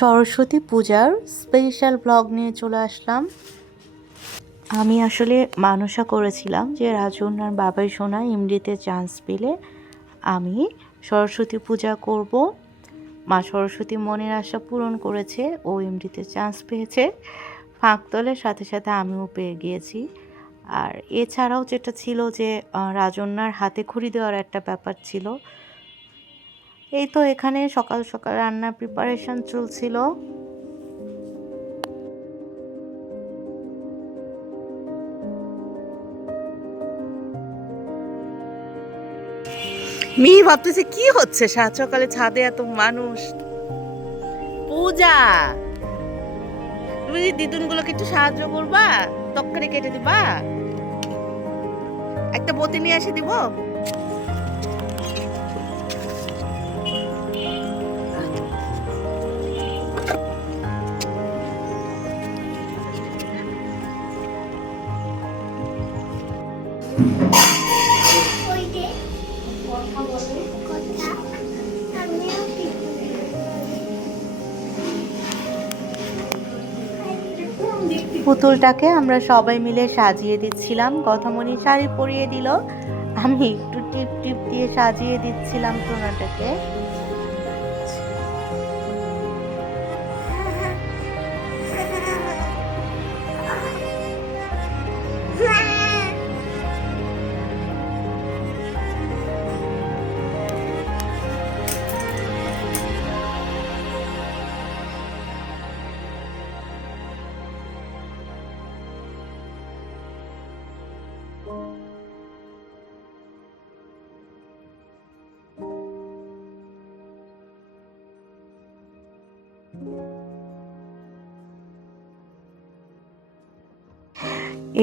সরস্বতী পূজার special blog নিয়ে চলে আসলাম। আমি আসলে মানসা করেছিলাম যে রাজন আর বাবাই সোনা এমডিতে চান্স পেলে আমি সরস্বতী পূজা করব। মা সরস্বতী মনের আশা পূরণ করেছে, ও এমডিতে চান্স পেয়েছে, ফাঁকতলের সাথে সাথে আমিও পেয়ে গিয়েছি। আর এছাড়াও যেটা ছিল যে রাজন্যার হাতে খড়ি দেওয়ার একটা ব্যাপার ছিল। এই তো এখানে সকাল সকাল রান্নার প্রিপারেশন চলছিল। মি ভাবতেছে কি হচ্ছে সাত সকালে ছাদে এত মানুষ। পূজা, তুমি দিদুন গুলোকে একটু সাহায্য করবা, তরকারি কেটে দিবা, একটা বতি নিয়ে এসে দিব। পুতুলটাকে আমরা সবাই মিলে সাজিয়ে দিচ্ছিলাম। কথামণি শাড়ি পরিয়ে দিল, আমি একটু টিপ টিপ দিয়ে সাজিয়ে দিচ্ছিলাম সোনাটাকে।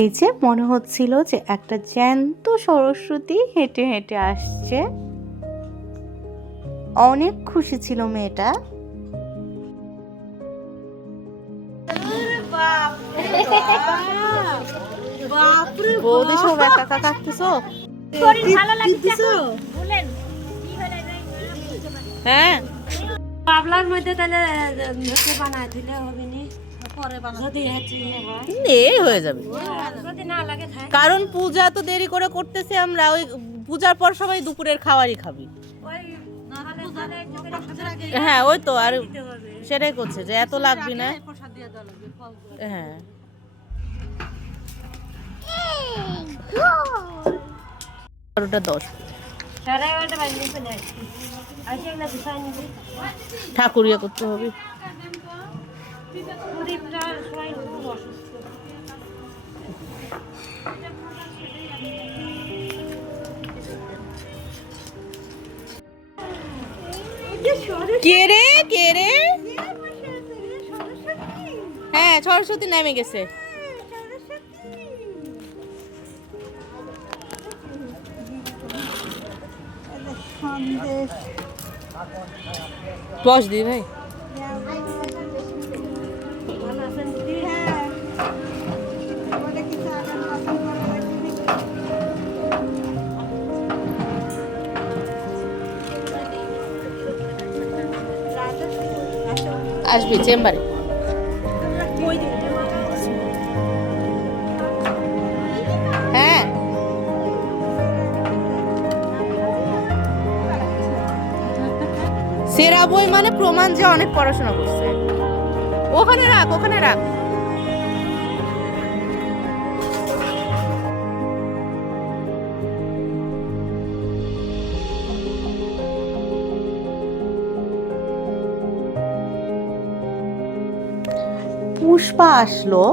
এই যে মনে হচ্ছিল যে একটা জ্যান্ত সরস্বতী হেঁটে হেঁটে আসছে। অনেক খুশি ছিল মেয়েটা। বৌদি সব একা একা কাটতেছো? হ্যাঁ, পাবলার মধ্যে তাহলে বানায় দিলে হবে নি, যদি হয়ে যাবে। যদি না লাগে খায়, কারণ পূজা তো দেরি করে করতেছি আমরা, ওই পূজার পর সবাই দুপুরের খাবারই খাবি। হ্যাঁ ওই তো, আর সেটাই করছে যে এত লাগবে না। হ্যাঁ ওটা 10 ঠাকুর ইয়ে করতে হবে। কে রে কে রে? হ্যাঁ সরস্বতী নেমে গেছে। বস দি ভাই। আসবি চেম্বারে। হ্যাঁ সেরা বই মানে প্রমাণ যে অনেক পড়াশোনা করছে। ওখানে রাখ, ওখানে রাখ। পুষ্পা আসলো।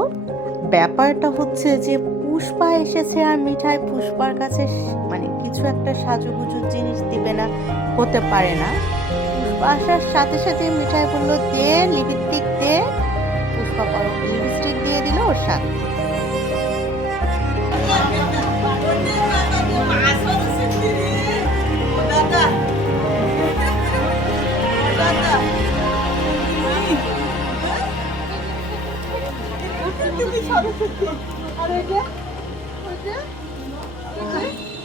ব্যাপারটা হচ্ছে যে পুষ্পা এসেছে আর মিঠাই পুষ্পার কাছে মানে কিছু একটা সাজুগুজুর জিনিস দিবে না, হতে পারে না। পুষ্পা আসার সাথে সাথে মিঠাই বললো দে লিপস্টিক দে। পুষ্পা লিপস্টিক দিয়ে দিল ওর সাথে।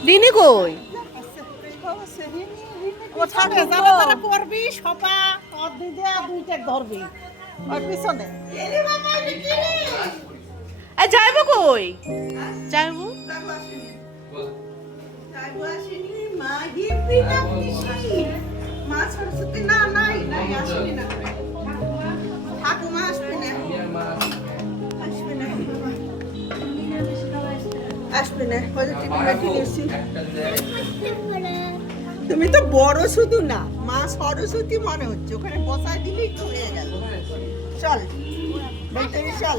দিনি কই? ও থাকে যারা যারা করবি সবা তোর দিদি আর দুইটা ধরবি। ওর পিছনে যাইবো কই যাইবো মা গিফট না পিসি মা সরস্বতী না নাই নাই আসেনি না ঠাকুমা আসবে না আসবে না আসবে না পজিটিভ রেখে গেছি তুমি তো বড় শুধু না মা সরস্বতী মনে হচ্ছে ওখানে বসায় দিলেই তো হয়ে গেল চল ভেতরে চল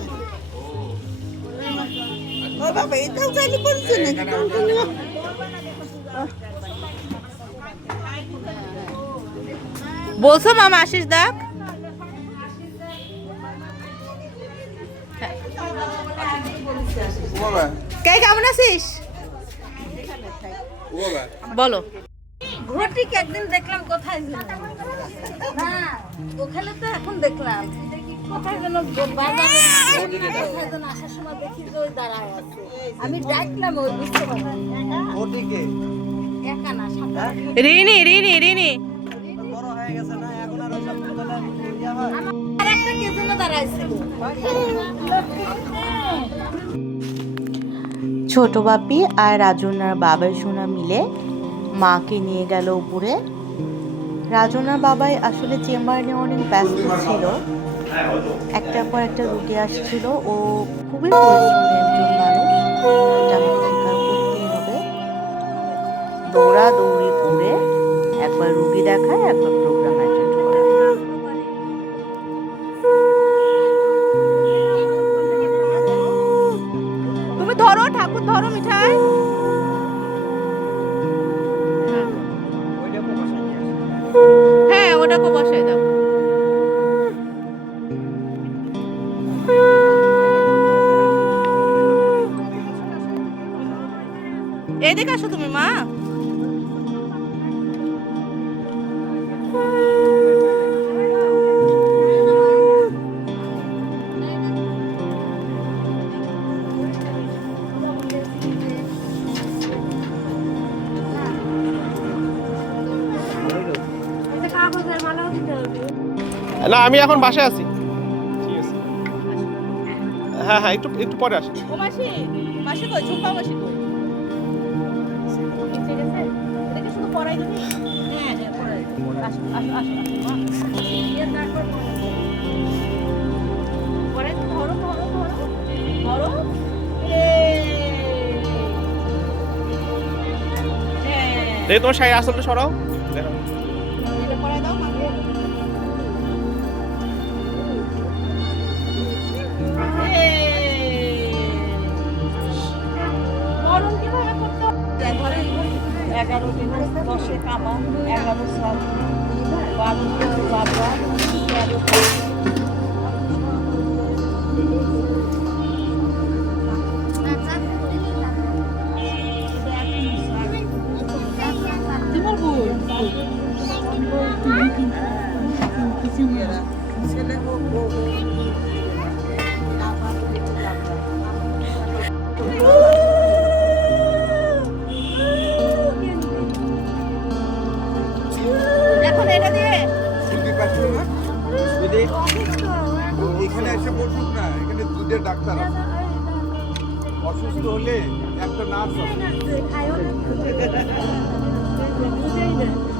ও বাবা এটাও চালু করেছে নাকি কন্টিনিউ বলছো মামা আশিস দেখ কে কেমন আছিস বলো ঘটিক একদিন দেখলাম কোথায় ছিল না ওখানে তো এখন দেখলাম কোথায় যেন বাজারে কোথায় যেন আসার সময় দেখি যে ওই দাঁড়ায় আছে আমি ডাকলাম ওই বুঝতে পারলাম ওদিকে একা না সাথে রিনি রিনি রিনি বড় হয়ে গেছে না এখন আর ওসব তোলা ইয়া হয় আর একটা কে যেন দাঁড়াইছিল ছোট বাপি আর রাজনার বাবাই সোনা মিলে মাকে নিয়ে গেল উপরে রাজনার বাবাই আসলে চেম্বার নিয়ে অনেক ব্যস্ত ছিল একটার পর একটা রুগী আসছিল ও খুবই পরিশ্রমী একজন মানুষ এটা আমাকে স্বীকার করতেই হবে দৌড়াদৌড়ি করে একবার রুগী দেখায় একবার প্রোগ্রাম অ্যাটেন্ড করে তুমি ধরো ঠাকুর ধরো মিঠাই হ্যাঁ ওটাকে বসাই দাও এদিকে আসো তুমি মা না আমি এখন বাসায় আছি ঠিক আছে হ্যাঁ হ্যাঁ একটু একটু পরে আসি ও মাসি মাসি কই ঝুম্পা মাসি কই ঠিক আছে এটাকে শুধু পড়াই দিবি হ্যাঁ হ্যাঁ পড়াই আসো আসো আসো পড়াই তো ধরো ধরো ধরো ধরো দেখি তোমার শাড়ি আসলটা সরাও দেখো এটা পড়াই দাও মাকে মরণ কিভাবে করতে ধরে 11 দিন 10 কামা 11 সাল 12 বাবা 13 ছেলে হোক বউ এখন এটা দিয়ে সুদীপ আসবে না সুদীপ এখানে এসে বসুক না এখানে দুধের ডাক্তার আছে অসুস্থ হলে একটা নার্স আছে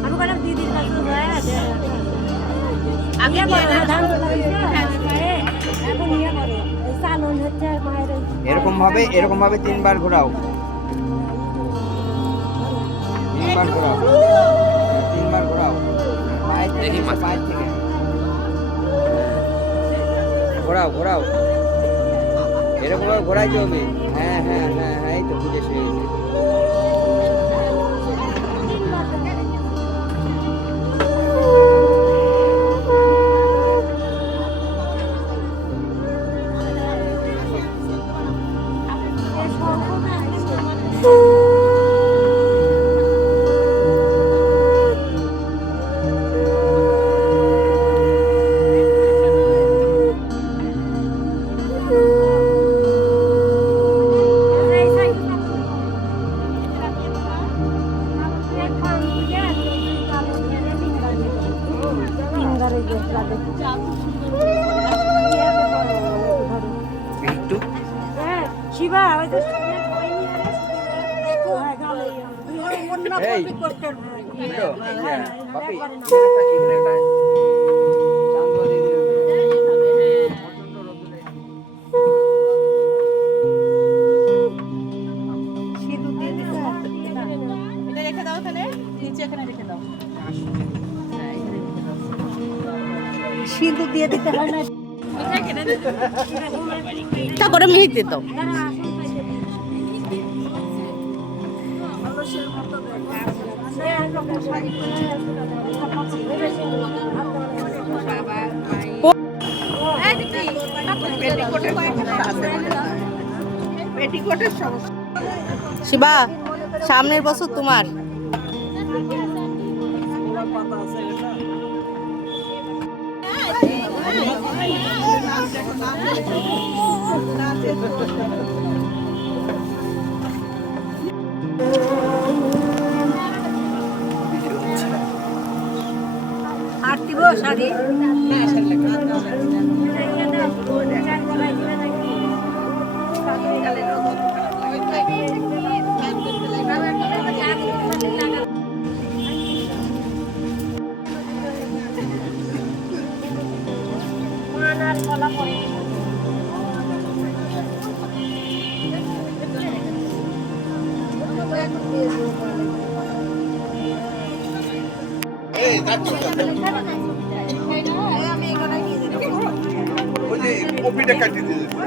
আমি বললাম দিদির কাছে যায় আগে ধান এখন নিয়ে করো চালন হচ্ছে বাইরে এরকম ভাবে 3 বার ঘোরাও 3 বার ঘোরাও 3 বার ঘোরাও পায়ের থেকে ঘোরাও ঘোরাও এরকম ভাবে ঘোরাইতে হবে হ্যাঁ হ্যাঁ হ্যাঁ হ্যাঁ এই তো বুঝে এসে গেছে একটু শিবা ওই যে দেখো মুন্না এই। কপি করতে একটু বাপি এখানে একটা চান্দুয়া দিয়ে দিলেন প্রচন্ড রোদ্দুরে সিঁদুর দিয়ে দিতে হবে। এটা রেখে দাও তাহলে নিচে এখানে রেখে দাও। সিঁদুর দিয়ে দিতে হয় না তা করে মিহিতে দাও। পেটিকোটের সমস্যা। শিবা সামনের বছর তোমার। আর দিব শাড়ি এই যাচ্ছো কোথায়? ওই যে কপিটা কাটিয়ে দিয়ে দিবি।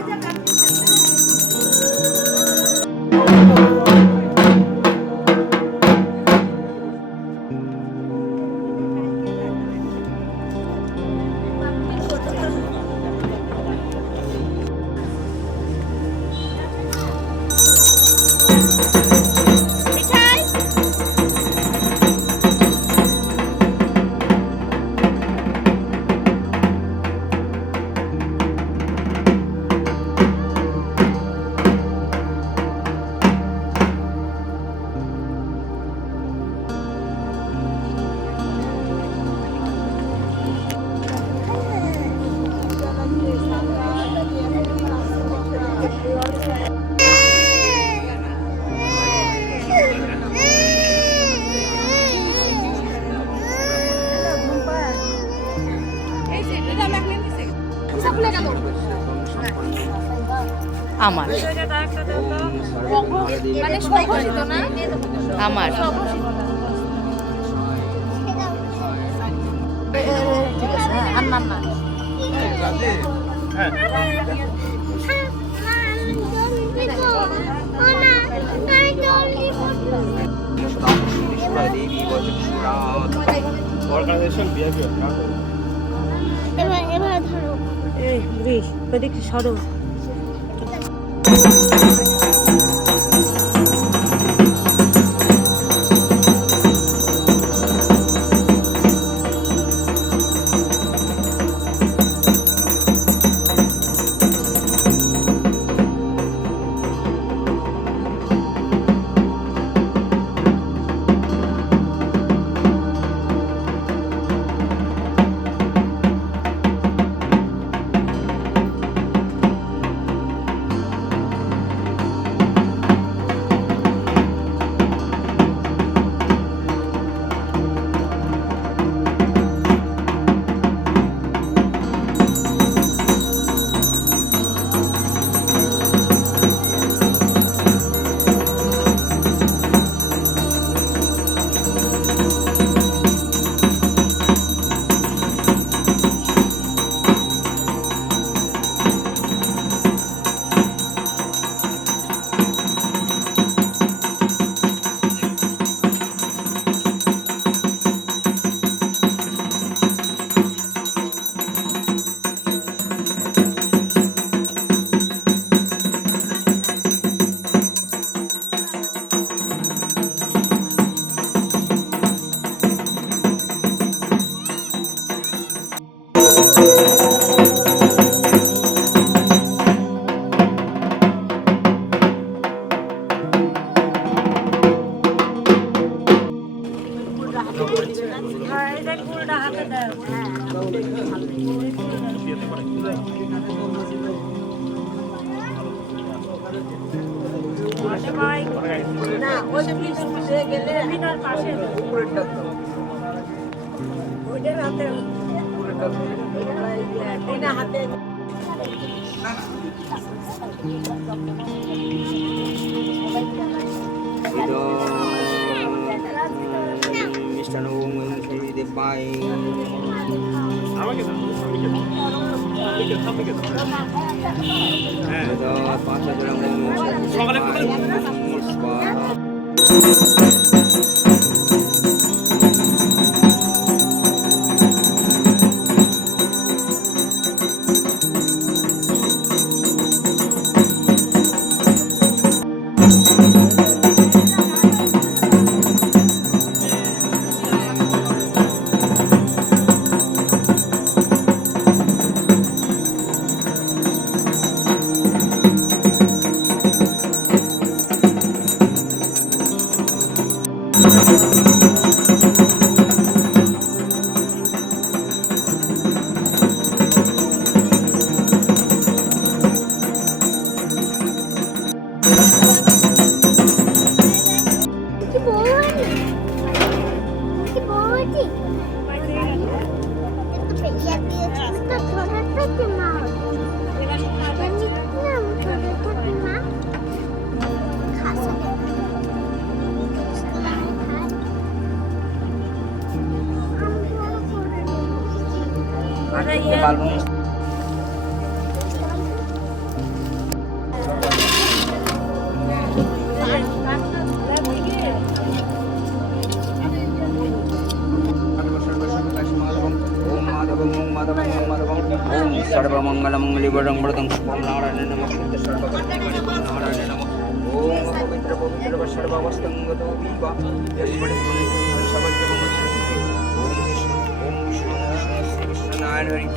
আমার মানে সংঘটিত না আমার ঠিক আছে আর না না দেবী বচক্ষুরাৎ অর্গানাইজেশন বিহেভিয়ার এবার ধরো এই বেশ ওদিকে সরো হাতে দাও ওই যে ব্রিজে গেলে মিনার পাশে উপরেরটা দাও। ওইটার হাতে উপরেরটা দাও। বিনা হাতে মিষ্টান্ন দেবাই আমাকে দাও, আমাকে দাও। আমাকে দাও। হ্যাঁ সকালে सर्वमंगलमंगलिवरं वरदं शुभं नारायण नमः नारायण नमः ओम पवित्र पवित्र सर्वावस्थं गतो विवा ओम श्री कृष्ण नारायण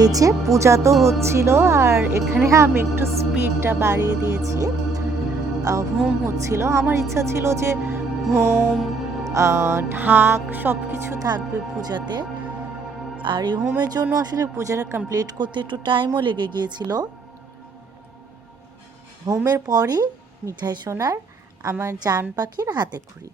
এই যে পূজা তো হচ্ছিল আর এখানে আমি একটু স্পিডটা বাড়িয়ে দিয়েছি। হোম হচ্ছিল, আমার ইচ্ছা ছিল যে হোম ঢাক সব কিছু থাকবে পূজাতে। আর এই হোমের জন্য আসলে পূজাটা কমপ্লিট করতে একটু টাইমও লেগে গিয়েছিল। হোমের পরই মিঠাই সোনার আমার জান পাখির হাতে খড়ি।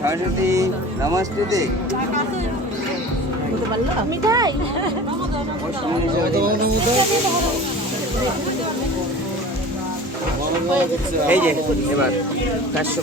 সরস্বতী নমস্তুতে। মিঠাই এই যে এবার 500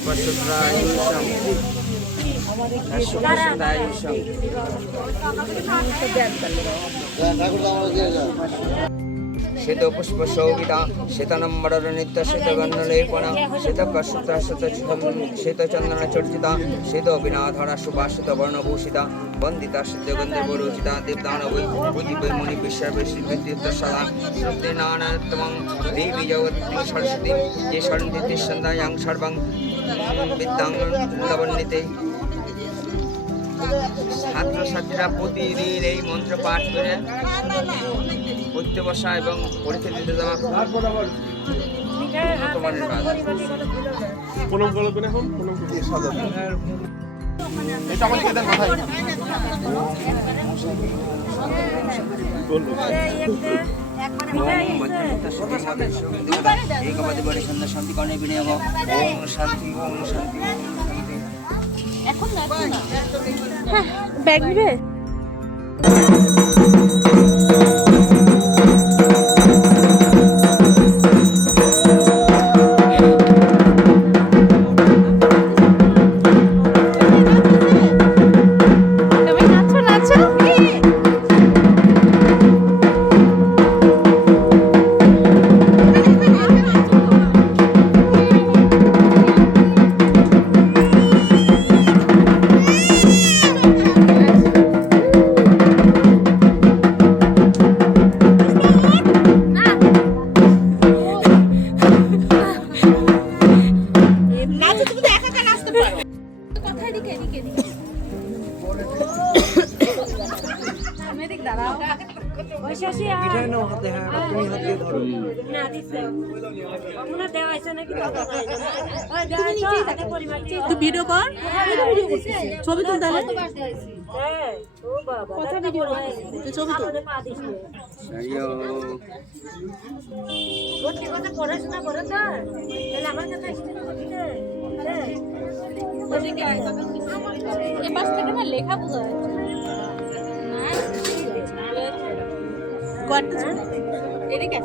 শ্বেত পুষ্প সৌগিতা শ্বেতনম্বর নিত্য শ্বেতগন্ধলেপনা শ্বেত চন্দন চর্চিতা শ্বেত বিনাধরা সুভাষিত বর্ণভূষিতা বন্দিতা সিদ্ধগন্ধর্বরোচিতা দেবদানবৈ বুদ্ধিবৈ মুনি বিশ্বাবৃত্তিত্ব সদা শ্রুতি নানাত্মং দেবী জগত্রী সরস্বতী যে সরন্তি সন্ধ্যায়াং সর্বং বিদ্যাং লবণ্যতে। ছাত্রছাত্রীরা প্রতিদিন এই মন্ত্র পাঠ করে পড়তে বসা এবং পরীক্ষা দিতে যাওয়া খুব উন্নত মানের কাজ। প্রণাম করো কিনা এখন প্রণাম করো এটা আমার কেদার মাথায় শান্তি কর্ণে বিনিয়োগ শান্তি শান্তি। এখন না ব্যাগ দিবে ভিডিও কর ছবি তুলতে পড়াশোনা করে তো আমার কাছে লেখা বোঝা এদিকে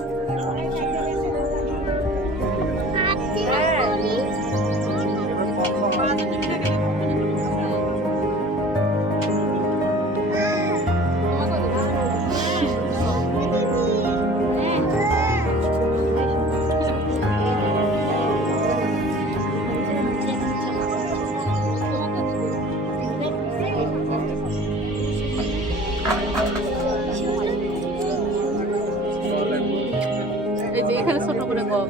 এখানে ছোট করে গপ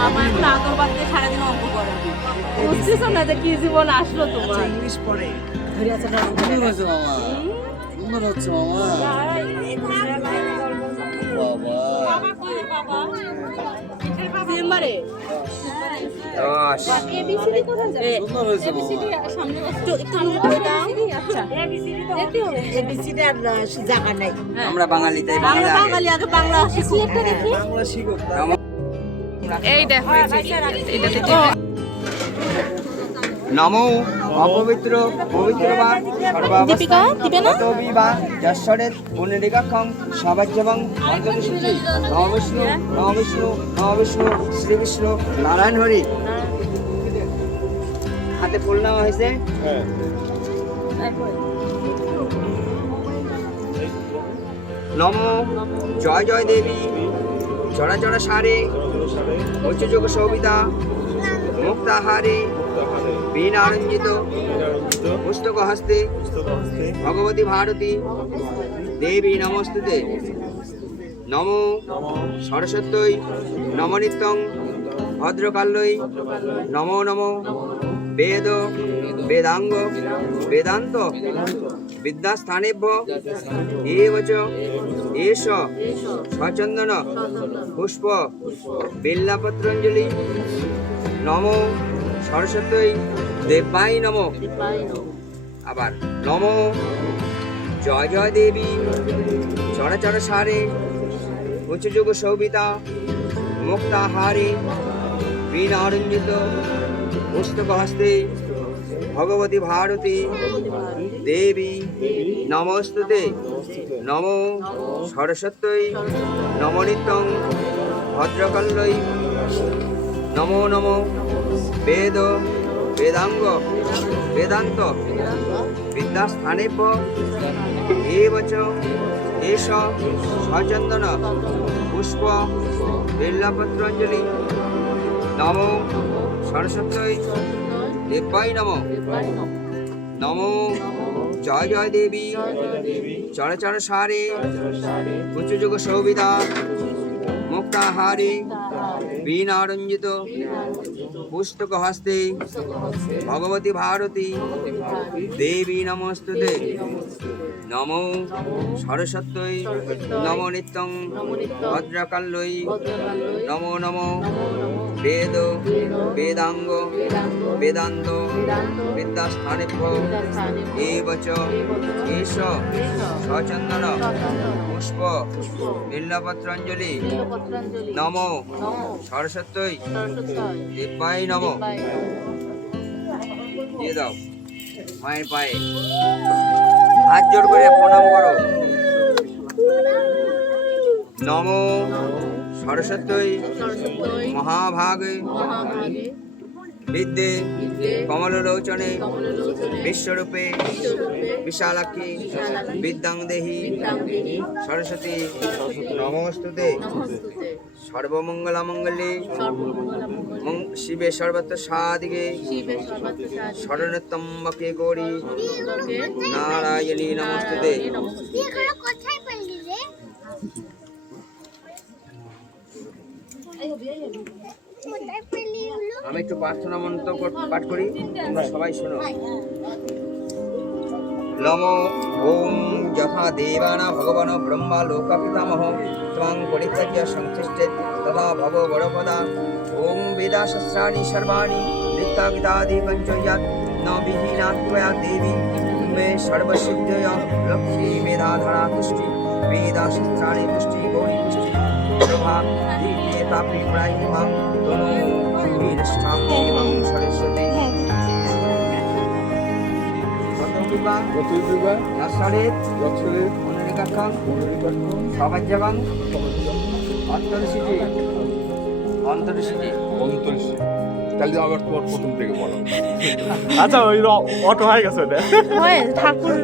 মামা এখন আগর বাড়তে সারাদিন অঙ্ক করে বুঝছিস না যে কি জীবন আসলো তোমার ইংলিশ পড়ে ধরে আছে না তুমি বলছো মামা সুন্দর হচ্ছে মামা বাবা বাবা কই বাবা সিলমারে এবিসিডি কোথায় যাবে সুন্দর হয়েছে এবিসিডি সামনে একটু দাও আচ্ছা এবিসিডি আর জায়গা নাই আমরা বাঙালিতে বাঙালি আগে বাংলা শিখি একটা দেখি বাংলা শিখো। এই দেখো এটা থেকে নমো অপবিত্র পবিত্র বা দীপিকা দিবে না বা যশ্বরেত পুনরিকাক্ষং সবাজ্যবং অন্তর্বিশুদ্ধি নমবিষ্ণু নমবিষ্ণু নমবিষ্ণু শ্রী বিষ্ণু নারায়ণ হরি। হাতে ফুল নেওয়া হয়েছে। নমো জয় জয় দেবী চড়া সারে উচ্চযোগ শোভিতা মুক্তাহারে বীণারঞ্জিত পুস্তক হস্তে ভগবতী ভারতী দেবী নমস্তুতে। নমো সরস্বত্যই নম নিত্যং ভদ্রকাল্যই নমো নমো বেদ বেদাঙ্গ বেদান্ত বিদ্যাস্থানেভ্য এব চ এষ সচন্দন পুষ্প বেল্লাপত্রাঞ্জলি নমো সরস্বতী দেবাই নমো। আবার নমো জয় জয় দেবী চরাচর সারে উচ্চযুগ শোভিতা মুক্তাহারে বীণারঞ্জিত পুস্তক হস্তে ভগবতী ভারতী দেবী নমস্তুতে। নমো সরস্বতী নমো নিত্যং ভদ্রকল্লৈ নমো নমো বেদ বেদাঙ্গ বেদান্ত বিদ্যাস্থানেভ্য এব চ এষ সচন্দন পুষ্প বেল্লাপত্রাঞ্জলি নমো সরস্বতী দেবাই নমো। নমো জয় জয় দেবী চরাচর সারে উচ্চযুগ শোভিতা মুক্তাহারে বীণারঞ্জিত পুস্তক হস্তে ভগবতী ভারতী দেবী নমস্তুতে। নমো সরস্বতী নমো নিত্যং ভদ্রকাল্যৈ নমো নমো বেদ বেদাঙ্গ বেদান্ত বিদ্যাস্থানেভ্য এব চ এষ সচন্দন পুষ্প বিল্লপত্রাঞ্জলি নমো সরস্বতী দেবাই নমো। দিয়ে দাও মায়ের পায়ে হাত জোড় করে প্রণাম করো। নমো সরস্বতী মহাভাগে বিদ্যে কমললোচনে বিশ্বরূপে বিশালাক্ষী বিদ্যাং দেহি সরস্বতী নমস্তুতে। সর্বমঙ্গলামঙ্গলে শিবে সর্বত্র সাদিকে শরণত্বম্বকে গৌরী নারায়ণী নমস্তুতে। আমি একটু প্রার্থনা মন্ত্র পাঠ করি, তোমরা সবাই শোনো। নমো ওম যথা দেবানা ভগবান ব্রহ্মা লোকপিতামহ ত্বং পরিত্যজ্য সংসৃষ্টে তথা ভব বড়পদা ওম বেদাশস্ত্রাণি সর্বাণি নিত্যাগীতাদি পঞ্চয়াৎ ন বিহীনাত্ময়া দেবী মে সর্বসিদ্ধয় লক্ষ্মী মেধাধরা তুষ্টি বেদাশস্ত্রাণি তুষ্টি গৌরী তুষ্টি প্রভা দীপ্তেতা প্রিপ্রাহিমাং তনু বীরষ্ঠাং দেবং সরস্বতী। তাহলে আবার তোমার প্রথম থেকে বলো। আচ্ছা ওই অটো হয়ে গেছে ওটা ঠাকুর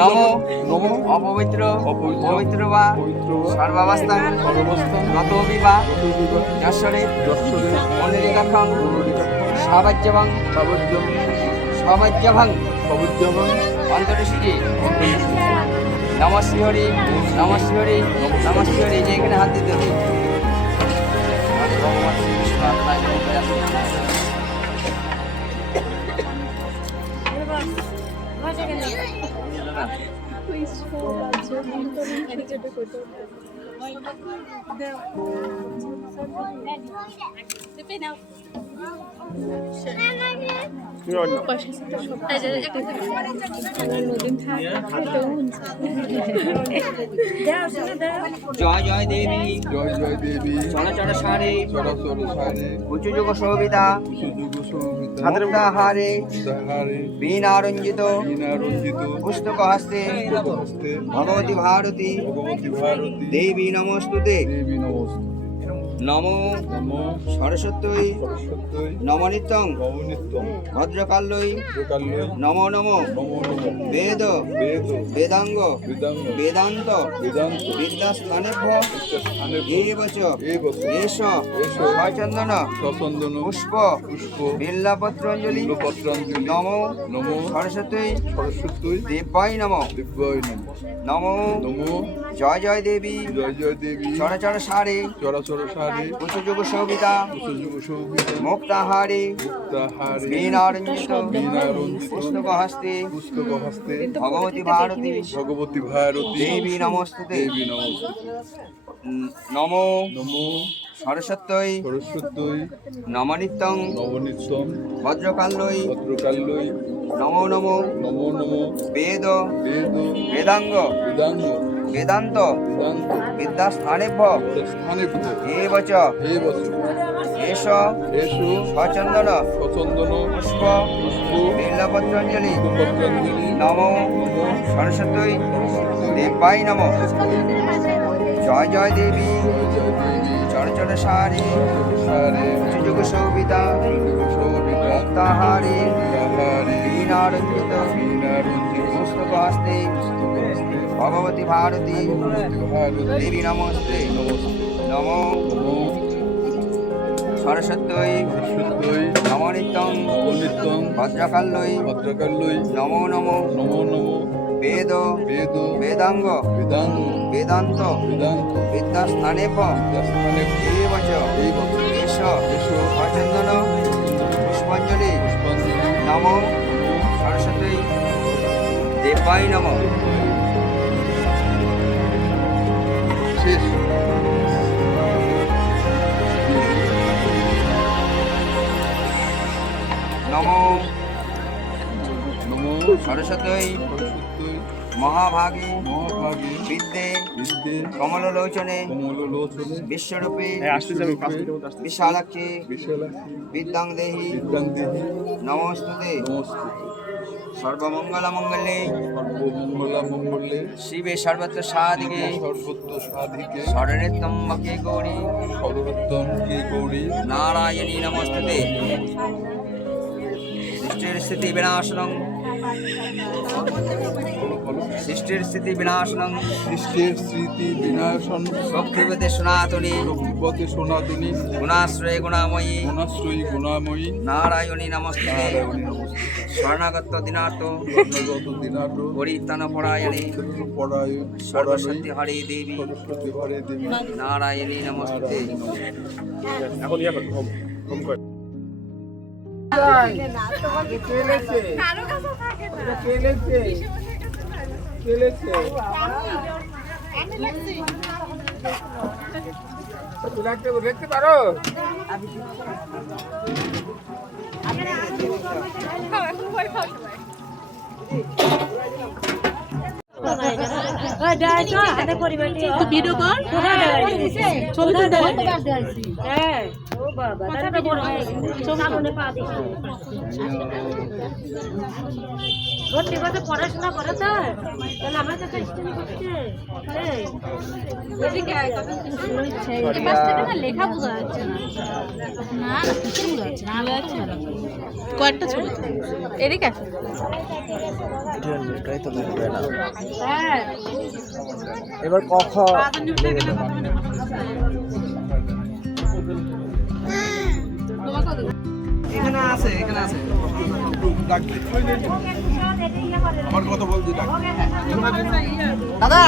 নমো নমো অপবিত্র অপবিত্র পবিত্র বা পবিত্র সর্বাবস্থান সর্বাবস্থান নত বিবা যশোরে যশ্বরে যশোরে মনিরিকাক্ষং সাবাজ্যভং সবাজ্যভং সবুজ্জামান অন্তরসূচি নম শ্রীহরি নম শ্রীহরি নম শ্রীহরি, যে এখানে হাত দিতে হবে। ভগবান শ্রীকৃষ্ণ আপনাকে জয় জয় দেবী জয় জয় দেবী চরাচর সারে চরাচর সারে উচ্চযুগ শোভিতা সুযোগ সৌমিতা মুক্তাহারে তাহারে বীণারঞ্জিত বীণারঞ্জিত পুস্তক হস্তে হস্তে ভগবতী ভারতী ভগবতী ভারতী দেবী নমস্তুতে। দেবী নমস্তে। নমো নমো সরস্বতী সরস্বতী নমনিত্যং নবনিত্যং ভদ্রকাল্যৈ প্রকাল্যৈ নমো নমো নমো নমো বেদ বেদ বেদাঙ্গ বেদাঙ্গ বেদান্ত বেদান্ত বিদ্যাস্থানেভ্য স্থানে এব চ এব চ এষ এষ সচন্দন সচন্দন পুষ্প পুষ্প বিল্লপত্রাঞ্জলি বিল্লপত্রাঞ্জলি নমো নমো সরস্বতী সরস্বতী দেবাই নমো। দিব্যায় নমঃ নমো নমো জয় জয় দেবী জয় জয় দেবী চরাচর সারে চরাচর সারে উচ্চযুগ শোভিতা উচ্চযুগ শোভিত মুক্তাহারে মুক্তাহারে বীণারঞ্জিত বীণারঞ্জিত পুস্তক হস্তে পুস্তক হস্তে ভগবতী ভারতী ভগবতী ভারতী দেবী নমস্তুতে দেবী নমস্তে নমো নমো সরস্বত্যই সরস্বত্যই নমনিত্যং নবনিত্যম ভদ্রকাল্যই ভদ্রকাল্যই নমো নমো নমো নমো বেদ বেদ বেদাঙ্গ বেদাঙ্গ বেদান্ত বেদান্ত বিদ্যাস্থানেভ্য স্থানেভ্য এব চ হে বস এষ এসো সচন্দন সচন্দন পুষ্প পুষ্প বিল্লপত্রাঞ্জলি পত্রাঞ্জলি নমো নমো সরস্বতী দেবাই নমো জয় জয় দেবী জয় জয় দেবী চরচর সারে সারে যুগ শোভিতা শোভিতা মুক্তাহারে তাহারে বীণারঞ্জিত বীণারঞ্জিত পুস্তক হস্তে ভগবতী ভারতী ভারতী দেবী নমস্তে নমো নমো সরস্বত্যই সরস্বত্যই নমনিত্যং নবনিত্যং ভদ্রকাল্যই ভদ্রকাল্যই নমো নমো নমো নমো বেদ বেদ বেদাঙ্গ বেদাঙ্গ বেদান্ত বেদান্ত বিদ্যাস্থানেভ্য স্থানে এব চ এই বস এষ এসো সচন্দন পুষ্পাঞ্জলি পুষ্পাঞ্জলি নমো সরস্বতী দেবাই নমঃ শেষ নমো নমো সরস্বতী সরস্বত্যই মহাভাগে মহাভাগে বিদ্যে বিদ্যে কমললোচনে কমললোচনে বিশ্বরূপে বিশ্বরূপে বিশালাক্ষী বিশালাক্ষী বিদ্যাং দেহি বিদ্যাং দেহি নমস্তুতে নমস্তুতে সর্বমঙ্গলমঙ্গলে সর্বমঙ্গলা মঙ্গলে শিবে সর্বত্র সাধিকে সর্বত্র সাধিকে শরণে ত্রম্বকে গৌরী সর্বোত্তম কে গৌরী নারায়ণী নমস্তুতে সৃষ্টির স্থিতি বিনাশনং সৃষ্টির স্থিতি বিনাশনং সৃষ্টির স্মৃতি বিনাশন সক্ষিপতে সনাতনী প্রভুপতি সনাতনী গুণাশ্রয়ে গুণাময়ী গুণাশ্রয়ী গুণাময়ী নারায়ণী নমস্তুতে নারায়ণী নমস্তে শরণাগত দিনার্থ স্বর্ণগত দিনাট পরিত্রাণ পরায়ণে পড়ায় সর্বশক্তি হরে দেবী সরস্বতী হরে দেবী নারায়ণী নমস্তুতে এখন ইয়া কর হোম কর দেখতে পারো ভিডিও কর ছবি তুলতে হ্যাঁ ও বাবা দাদা বড় হয়ে গেছে সামনে পা দিছি ভর্তি করতে পড়াশোনা করে তো তাহলে আমার কাছে স্টাডি করতে এই এদিকে আয় কত এই পাশটা না লেখা বোঝা যাচ্ছে না কিছু বোঝা যাচ্ছে না বোঝা যাচ্ছে না কয়েকটা ছবি এদিকে আছে হ্যাঁ এবার কখ এখানে আছে ডাক দে। আমার কথা বলছি ডাক দে। দাদা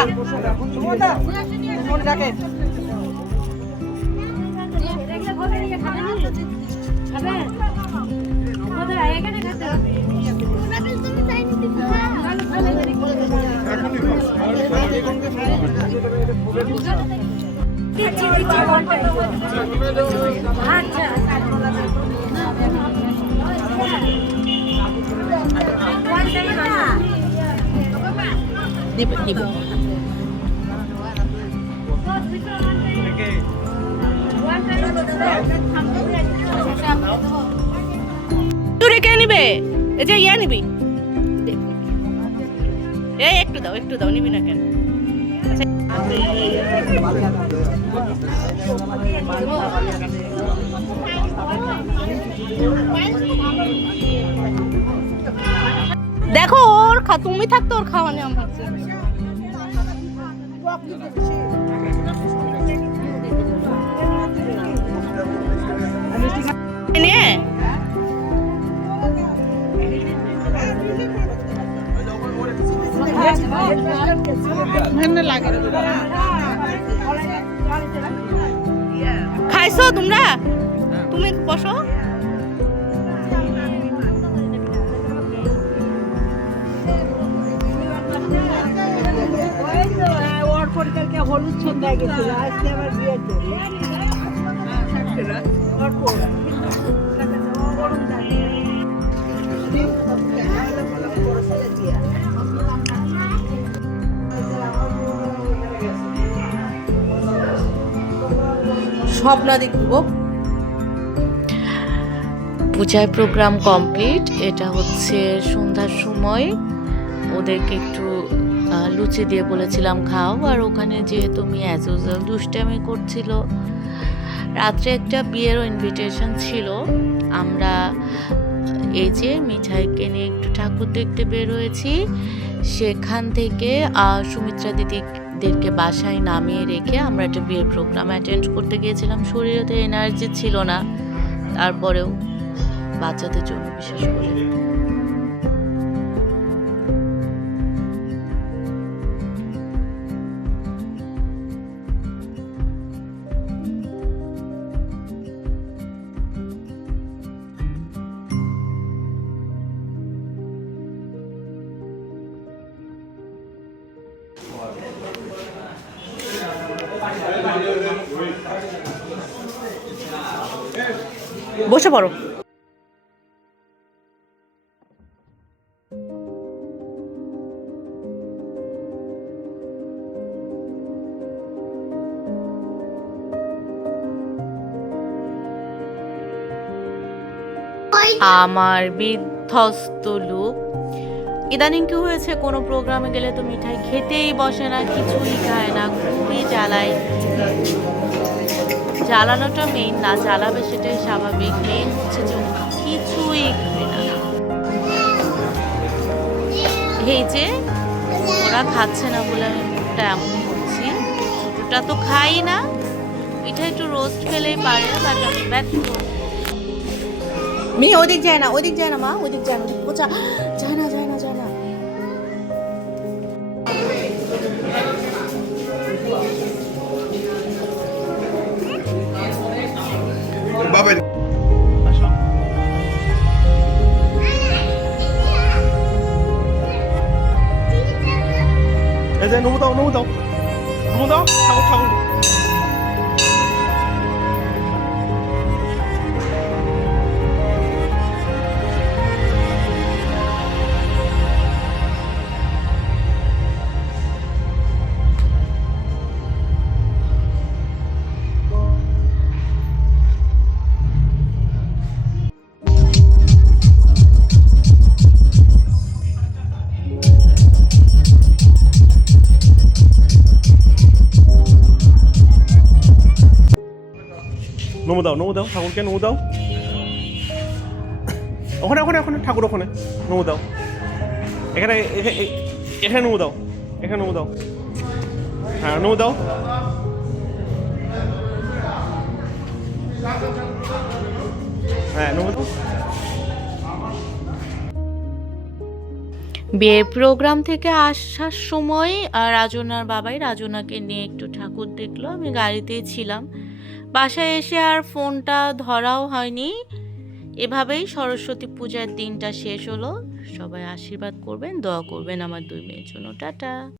তুই রেখে নিবে এই যে ইয়া নিবি এই একটু দাও নিবি না কেন দেখো ওর তুমি থাকতো ওর খাওয়া নেই আমার নিয়ে লাগে খাইছো তোমরা? তুমি বসো। ওর পরিকারকে হলুদ সন্ধ্যা গেছিল আজকে আবার বিয়েতে স্বপ্ন দেখব। পূজার প্রোগ্রাম কমপ্লিট। এটা হচ্ছে সন্ধ্যার সময় ওদেরকে একটু লুচি দিয়ে বলেছিলাম খাও, আর ওখানে যেহেতু আমি অ্যাজ ইউজুয়াল দুষ্টামি করছিল। রাত্রে একটা বিয়েরও ইনভিটেশন ছিল। আমরা এই যে মিঠাই কিনে একটু ঠাকুর দেখতে বের হয়েছি। সেখান থেকে সুমিত্রা দিদিদেরকে বাসায় নামিয়ে রেখে আমরা একটা বিয়ের প্রোগ্রাম অ্যাটেন্ড করতে গিয়েছিলাম। শরীরে তো এনার্জি ছিল না, তারপরেও বাচ্চাদের জন্য বিশেষ করে। বসে পড়ো। আমার বিধ্বস্ত লুক। ইদানিং কি হয়েছে, কোনো প্রোগ্রামে গেলে তো মিঠাই খেতেই বসে না, কিছুই খায় না, খুবই জ্বালায়। জ্বালানোটা মেইন না, জ্বালাবে সেটাই স্বাভাবিক। মেইন হচ্ছে যে কিছুই খায় না। এই যে ওরা খাচ্ছে না বলে আমি মুখটা এমন করছি। ছোটটা তো খাই না, মিঠাই একটু রোস্ট খেলেই পারে, বাট আমি ব্যর্থ। মেয়ে ওদিক যায় না, ওদিক যায় না মা, ওদিক যায় না, যায় না, যায় না, যায় না। বাবা আসো। এই যে নমু দাও, নমু দাও, নমু দাও, ঠাকুর ঠাকুর। নমু দাও, নমু দাও, ঠাকুরকে নমু দাও। ওখানে ওখানে ওখানে ঠাকুর, ওখানে নমু দাও। এখানে এখানে নমু দাও, এখানে নমু দাও। হ্যাঁ নমু দাও। হ্যাঁ নমু দাও। বিয়ের প্রোগ্রাম থেকে আসার সময় রাজনার বাবাই রাজনাকে নিয়ে একটু ঠাকুর দেখলো। আমি গাড়িতেই ছিলাম। বাসায় এসে আর ফোনটা ধরাও হয়নি। এভাবেই সরস্বতী পূজার দিনটা শেষ হলো। সবাই আশীর্বাদ করবেন, দোয়া করবেন আমার 2 মেয়ের জন্য। টাটা।